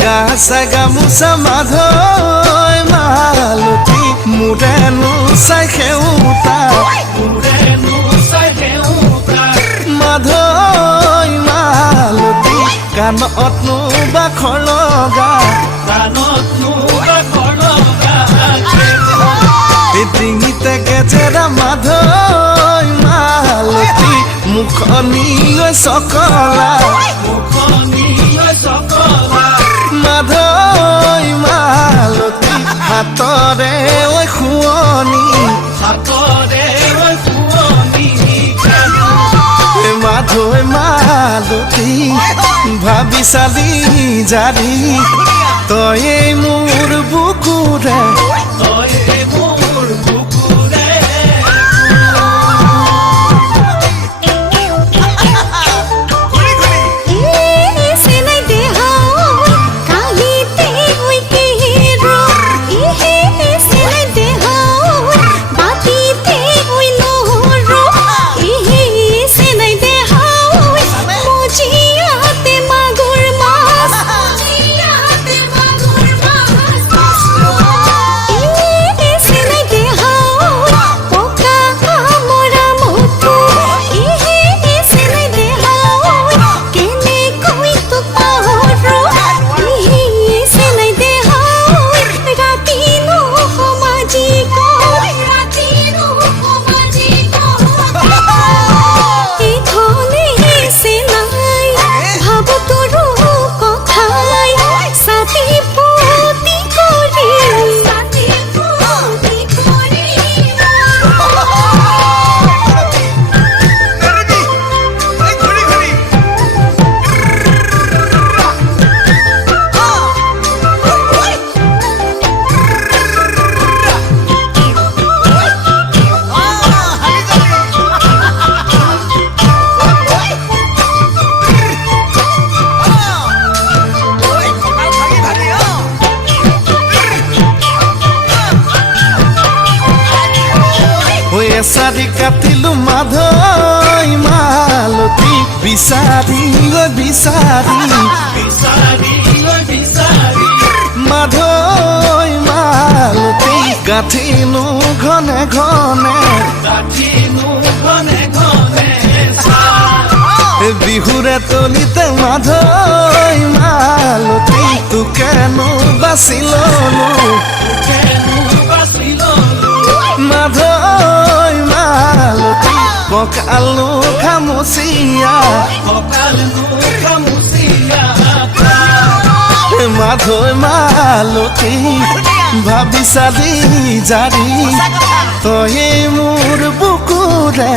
গাছা গামোচা মাধৈ মালতী মোৰেনো চাই সেউতা মাধৈ মালতী কাণতনো বাখৰ লগা ডিঙিতে গেজেৰা মাধৈ মালতী মুখনি লৈ চকলা মাধৈ মালতী হাতৰে ঐ শুৱনি মাধৈ মালতী ভাবি চালি জাৰি তয়ে মোৰ বুকুৰে চাৰি কাটিলো মাধৈ মালতী বিচাৰি মাধৈ মালতী গাঁঠিনো ঘনে বিহুৰে তলিতে মাধৈ মালতী তোকেনো বাচি ললো মাধৈ মালতী কঁকালো খামুচিয়া মাধৈ মালতী ভাবি চালি জাৰি তয়ে মোৰ বুকুৰে